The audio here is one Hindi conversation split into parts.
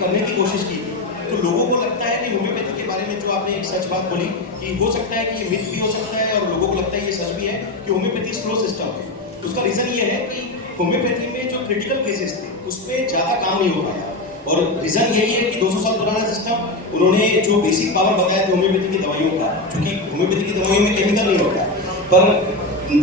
करने की कोशिश की थी, तो लोगों को लगता है कि होम्योपैथी के बारे में जो आपने एक सच बात बोली कि हो सकता है कि ये मिथ भी हो सकता है और लोगों को लगता है ये सच भी है कि होम्योपैथी स्लो सिस्टम है। तो उसका रीजन ये है कि होम्योपैथी में जो क्रिटिकल केसेस थे उस पर ज़्यादा काम नहीं हो पाया और रीजन यही है कि 200 साल पुराना सिस्टम उन्होंने जो बेसिक पावर बताया था होम्योपैथी की दवाइयों का, क्योंकि होम्योपैथी की दवाइयों में केमिकल नहीं होता पर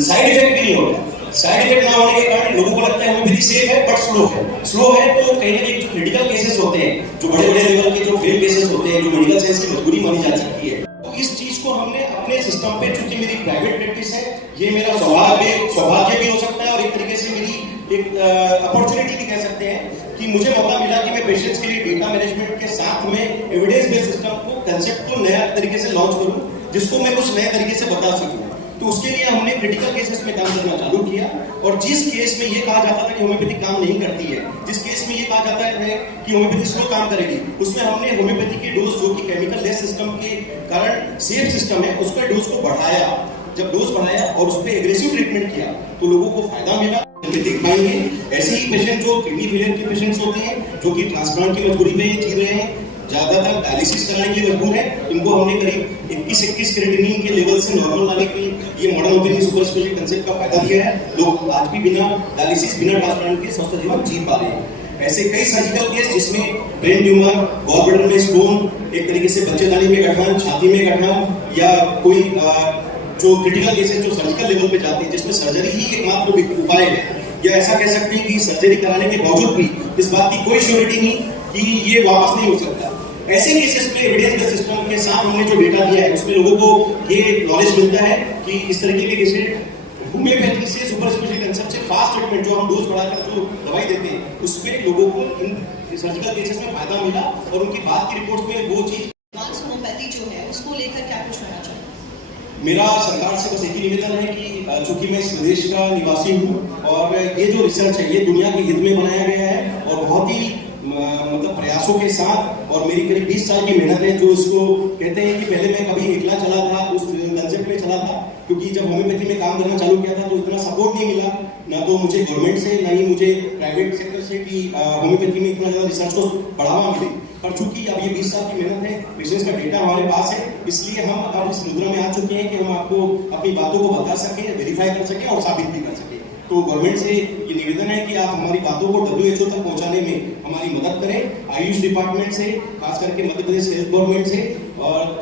साइड इफेक्ट भी नहीं होता। साइड इफेक्ट ना होने के कारण लोगों को लगता है होम्योपैथी सेफ है बट स्लो है। स्लो है तो कहीं ना कहीं जो क्रिटिकल केसेस होते हैं, जो बड़े बड़े लेवल के जो फेल केसेस होते हैं, जो मेडिकल साइंस की मजबूरी मानी जा सकती है, तो इस चीज को हमने अपने सिस्टम पे, चूंकि मेरी प्राइवेट प्रैक्टिस है, ये मेरा सौभाग्य भी हो सकता है और एक तरीके से मेरी एक अपॉर्चुनिटी भी कह सकते हैं कि मुझे मौका मिला कि मैं पेशेंट्स के लिए डेटा मैनेजमेंट के साथ में एविडेंस बेस्ड सिस्टम को, कंसेप्ट को नया तरीके से लॉन्च करूं, जिसको मैं कुछ नए तरीके से बता सकूं। तो उसके लिए हमने क्रिटिकल केसेस में काम करना चालू किया और जिस केस में ये कहा जाता था कि होम्योपैथी काम नहीं करती है, जिस केस में ये कहा जाता है कि होम्योपैथी स्लो काम करेगी, उसमें हमने होम्योपैथी की डोज, जो कि केमिकल लेस सिस्टम के कारण सेफ सिस्टम है, उसका डोज को बढ़ाया। जब डोज बढ़ाया और उस पर एग्रेसिव ट्रीटमेंट किया तो लोगों को फायदा मिला। देख पाएंगे ऐसे ही पेशेंट जो किडनी फेलियर के पेशेंट्स होते हैं, जो कि ट्रांसप्लांट की मजबूरी में जी रहे हैं, ज्यादातर डायलिसिस कराने के लिए मजबूर है, इनको हमने करीब 21 क्रिएटिनिन के लेवल से नॉर्मल लाने की ये modern opening super special concept का फायदा दिया है। लोग आज भी बिना डायलिसिस, बिना ट्रांसप्लांट के स्वस्थ जीवन जी पा रहे हैं। ऐसे कई सर्जिकल केस जिसमें ब्रेन ट्यूमर, गॉल ब्लैडर में स्टोन, एक तरीके से बच्चेदानी में गठन, छाती में गठन, या कोई जो क्रिटिकल केसेस जो सर्जिकल लेवल पे जाते हैं जिसमें सर्जरी ही एकमात्र उपाय है, या ऐसा कह सकते हैं कि सर्जरी कराने के बावजूद भी इस बात की कोई श्योरिटी नहीं कि ये वापस नहीं हो सकता। ऐसे केसेस में एविडेंस बेस्ड सिस्टम के साथ हमने जो डेटा दिया है उसमें लोगों को ये नॉलेज मिलता है कि इस तरीके के केसेस होम्योपैथी से, सुपर स्पेशल कंसेप्ट से फास्ट ट्रीटमेंट, जो हम डोज बढ़ाकर जो दवाई देते हैं, उसमें लोगों को इन सर्जिकल केसेस में फायदा मिला और उनकी बात की रिपोर्ट में वो चीज होम्योपैथी जो है उसको लेकर क्या कुछ होना चाहिए। मेरा सरकार से बस एक ही निवेदन है कि चूंकि मैं इस प्रदेश का निवासी हूँ और ये जो रिसर्च है ये दुनिया के हित में बनाया गया है और बहुत ही मतलब प्रयासों के साथ, और मेरी करीब 20 साल की मेहनत है, जो इसको कहते हैं कि पहले मैं कभी अकेला चला था, उस कंसेप्ट में चला था, क्योंकि जब होम्योपैथी में काम करना चालू किया था तो इतना सपोर्ट नहीं मिला, ना तो मुझे गवर्नमेंट से, ना ही मुझे प्राइवेट सेक्टर से कि होम्योपैथी में इतना ज़्यादा रिसर्च को बढ़ावा मिले। पर चूंकि अब ये 20 साल की मेहनत है, पेशेंट्स का डेटा हमारे पास है, इसलिए हम अब इस मुद्रा में आ चुके हैं कि हम आपको अपनी बातों को बता सकें, वेरीफाई कर सकें और साबित भी कर सकें। तो गवर्नमेंट से ये निवेदन है कि आप हमारी बातों को WHO तक पहुंचाने में हमारी मदद करें, आयुष डिपार्टमेंट से, खास करके मध्य प्रदेश हेल्थ गवर्नमेंट से, और